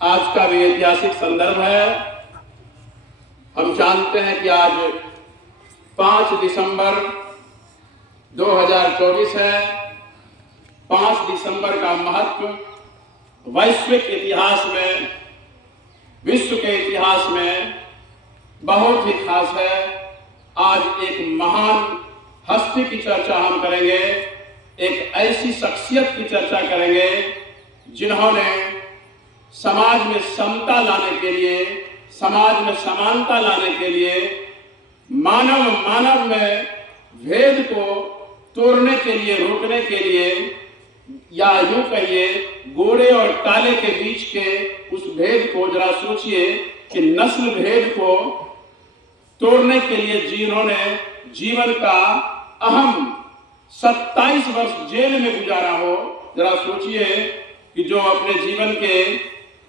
आज का भी ऐतिहासिक संदर्भ है। हम जानते हैं कि आज 5 दिसंबर 2024 है। 5 दिसंबर का महत्व वैश्विक इतिहास में, विश्व के इतिहास में बहुत ही खास है। आज एक महान हस्ती की चर्चा हम करेंगे, एक ऐसी शख्सियत की चर्चा करेंगे जिन्होंने समाज में समता लाने के लिए, समाज में समानता लाने के लिए, मानव में भेद को तोड़ने के लिए, रोकने के लिए, या यूं कहिए गोरे और काले के बीच के उस भेद को जरा सोचिए कि नस्ल भेद को तोड़ने के लिए जिन्होंने जीवन का अहम 27 वर्ष जेल में गुजारा हो, जरा सोचिए कि जो अपने जीवन के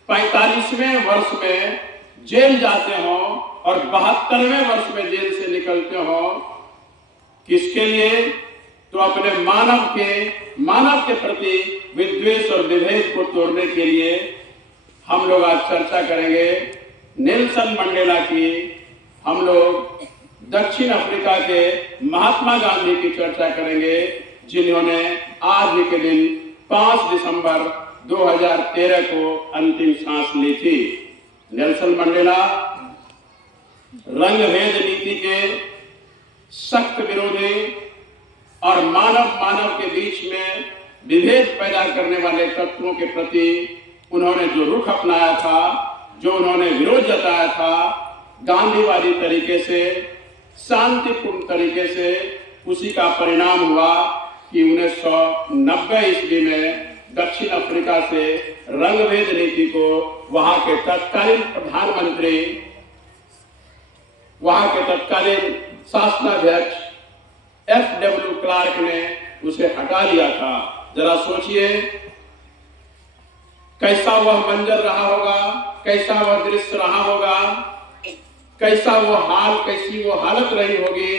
45वें वर्ष में जेल जाते हो और 72वें वर्ष में जेल से निकलते हो, किसके लिए? तो अपने मानव के प्रति विद्वेष और विभेद को तोड़ने के लिए। हम लोग आज चर्चा करेंगे नेल्सन मंडेला की, हम लोग दक्षिण अफ्रीका के महात्मा गांधी की चर्चा करेंगे जिन्होंने आज ही के दिन 5 दिसंबर 2013 को अंतिम सांस ली थी। नेल्सन मंडेला रंगभेद नीति के सख्त विरोधी और मानव के बीच में विभेद पैदा करने वाले तत्वों के प्रति उन्होंने जो रुख अपनाया था, जो उन्होंने विरोध जताया था, गांधीवादी तरीके से, शांतिपूर्ण तरीके से, उसी का परिणाम हुआ कि 1990 ईस्वी में दक्षिण अफ्रीका से रंगभेद नीति को वहां के तत्कालीन प्रधानमंत्री, वहां के तत्कालीन शासनाध्यक्ष FW क्लार्क ने उसे हटा लिया था। जरा सोचिए कैसा वह मंजर रहा होगा, कैसा वह दृश्य रहा होगा, कैसा वो हाल, कैसी वो हालत रही होगी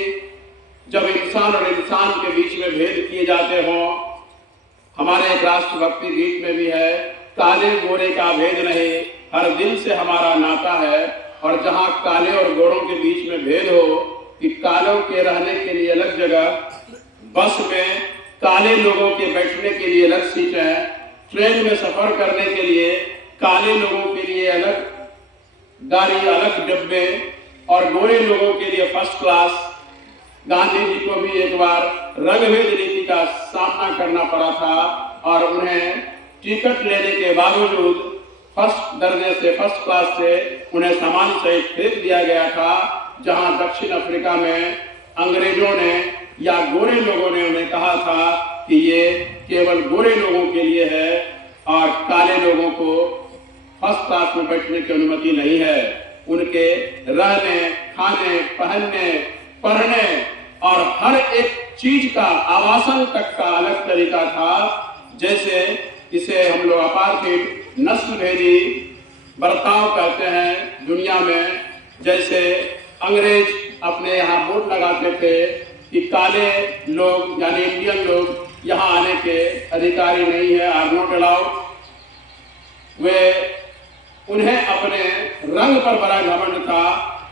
जब इंसान और इंसान के बीच में भेद किए जाते हो। हमारे एक राष्ट्रभक्ति गीत में भी है, काले गोरे का भेद नहीं, हर दिल से हमारा नाता है। और जहां काले और गोरों के बीच में भेद हो कि कालों के रहने के लिए अलग जगह, बस में काले लोगों के बैठने के लिए अलग सीटें, ट्रेन में सफर करने के लिए काले लोगों के लिए अलग गाड़ी, अलग डब्बे और गोरे लोगों के लिए फर्स्ट क्लास। गांधी जी को भी एक बार रंगभेद नीति का सामना करना पड़ा था और उन्हें टिकट लेने के बावजूद फर्स्ट दर्जे से, फर्स्ट क्लास से उन्हें सामान सहित फेंक दिया गया था। जहां दक्षिण अफ्रीका में अंग्रेजों ने या गोरे लोगों ने उन्हें कहा था कि ये केवल गोरे लोगों के लिए है और काले लोगों को फर्स्ट क्लास में बैठने की अनुमति नहीं है। उनके रहने, खाने, पहनने, पढ़ने और हर एक चीज का, आवासन तक का अलग तरीका था। जैसे इसे हम लोग अपार्थाइड, नस्लभेदी बर्ताव कहते हैं दुनिया में। जैसे अंग्रेज अपने यहाँ बोर्ड लगाते थे कि काले लोग यानी इंडियन लोग यहाँ आने के अधिकारी नहीं है, आर नॉट अलाउड। वे उन्हें अपने रंग पर बड़ा घमंड था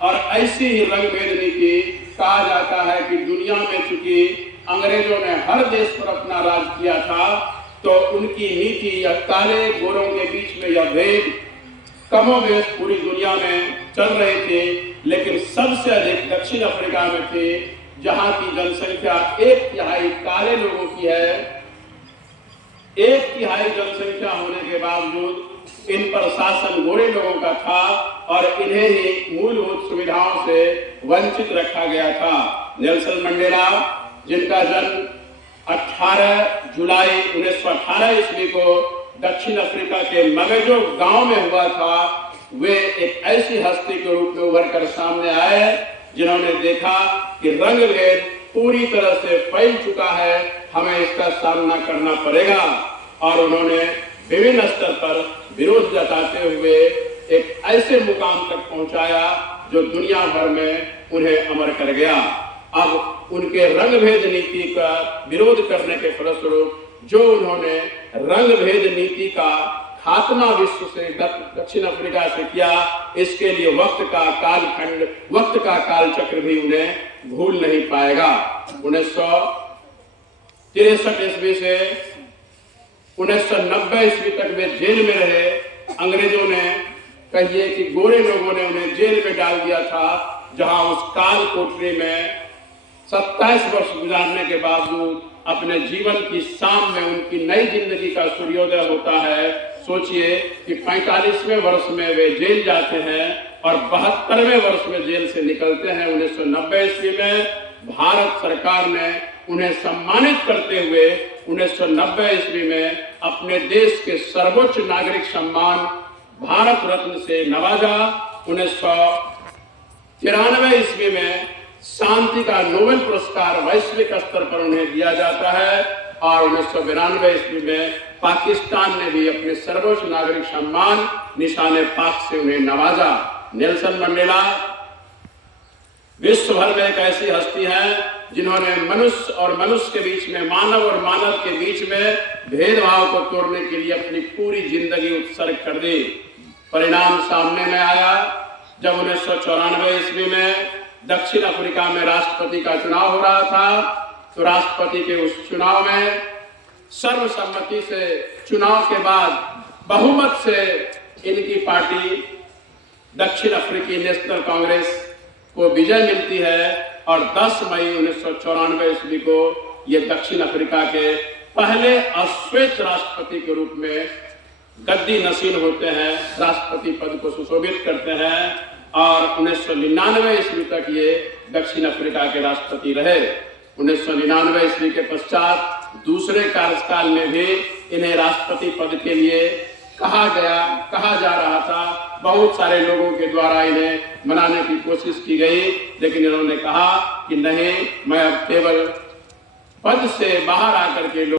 और ऐसी ही रंगभेद नीति कहा जाता है कि दुनिया में चूंकि अंग्रेजों ने हर देश पर अपना राज किया था तो उनकी नीति या काले गोरों के बीच में यह भेद कमोबेश पूरी दुनिया में चल रही थी। लेकिन सबसे अधिक दक्षिण अफ्रीका में थे जहां की जनसंख्या 1/3 काले लोगों की है। 1/3 जनसंख्या होने के बावजूद इन पर शासन गोरे लोगों का था और इन्हें ही मूलभूत सुविधाओं से वंचित रखा गया था। नेल्सन मंडेला, जिनका जन्म 18 जुलाई 1918 ईस्वी को दक्षिण अफ्रीका के मगेजो गांव में हुआ था, वे एक ऐसी हस्ती के रूप में उभर कर सामने आए जिन्होंने देखा कि रंगभेद पूरी तरह से फैल चुका है, हमें इसका सामना करना पड़ेगा। और उन्होंने विभिन्न स्तर पर विरोध जताते हुए एक ऐसे मुकाम तक पहुंचाया जो दुनिया भर में उन्हें अमर कर गया। अब उनके रंगभेद नीति का विरोध करने के फलस्वरूप जो उन्होंने रंगभेद नीति का खात्मा विश्व से दक्षिण अफ्रीका से किया, इसके लिए वक्त का कालखंड, वक्त का कालचक्र भी उन्हें भूल नहीं पाएगा। 1963 ईस्वी से 1990 ईस्वी तक वे जेल में रहे। अंग्रेजों ने कहिए कि गोरे लोगों ने उन्हें जेल में डाल दिया था, जहां उस काल कोठरी में 27 वर्ष गुजारने के बावजूद अपने जीवन की शाम में उनकी नई जिंदगी का सूर्योदय होता है। सोचिए कि 45वें वर्ष में वे जेल जाते हैं और 72वें वर्ष में जेल से निकलते हैं। 1990 ईस्वी में भारत सरकार ने उन्हें सम्मानित करते हुए 1990 ईस्वी में अपने देश के सर्वोच्च नागरिक सम्मान भारत रत्न से नवाजा। 1993 ईस्वी में शांति का नोबेल पुरस्कार वैश्विक स्तर पर उन्हें दिया जाता है और 1992 ईस्वी में पाकिस्तान ने भी अपने सर्वोच्च नागरिक सम्मान निशाने पाक से उन्हें नवाजा। नेल्सन मंडेला विश्व भर में एक ऐसी हस्ती है जिन्होंने मनुष्य और मनुष्य के बीच में, मानव और मानव के बीच में भेदभाव को तोड़ने के लिए अपनी पूरी जिंदगी उत्सर्ग कर दी। परिणाम सामने में आया जब 1994 ईस्वी में दक्षिण अफ्रीका में राष्ट्रपति का चुनाव हो रहा था, तो राष्ट्रपति के उस चुनाव में सर्वसम्मति से चुनाव के बाद बहुमत से इनकी पार्टी दक्षिण अफ्रीकी नेशनल कांग्रेस को विजय मिलती है और 10 मई 1994 ईस्वी को ये दक्षिण अफ्रीका के पहले अश्वेत राष्ट्रपति के रूप में गद्दी नशीन होते हैं, राष्ट्रपति पद को सुशोभित करते हैं और 1999 ईस्वी तक ये दक्षिण अफ्रीका के राष्ट्रपति रहे। 1999 ईस्वी के पश्चात दूसरे कार्यकाल में भी इन्हें राष्ट्रपति पद के लिए कहा जा रहा था। बहुत सारे लोगों के द्वारा इन्हें मनाने की कोशिश की गई, लेकिन इन्होंने कहा कि नहीं, मैं अब केवल पद से बाहर आकर के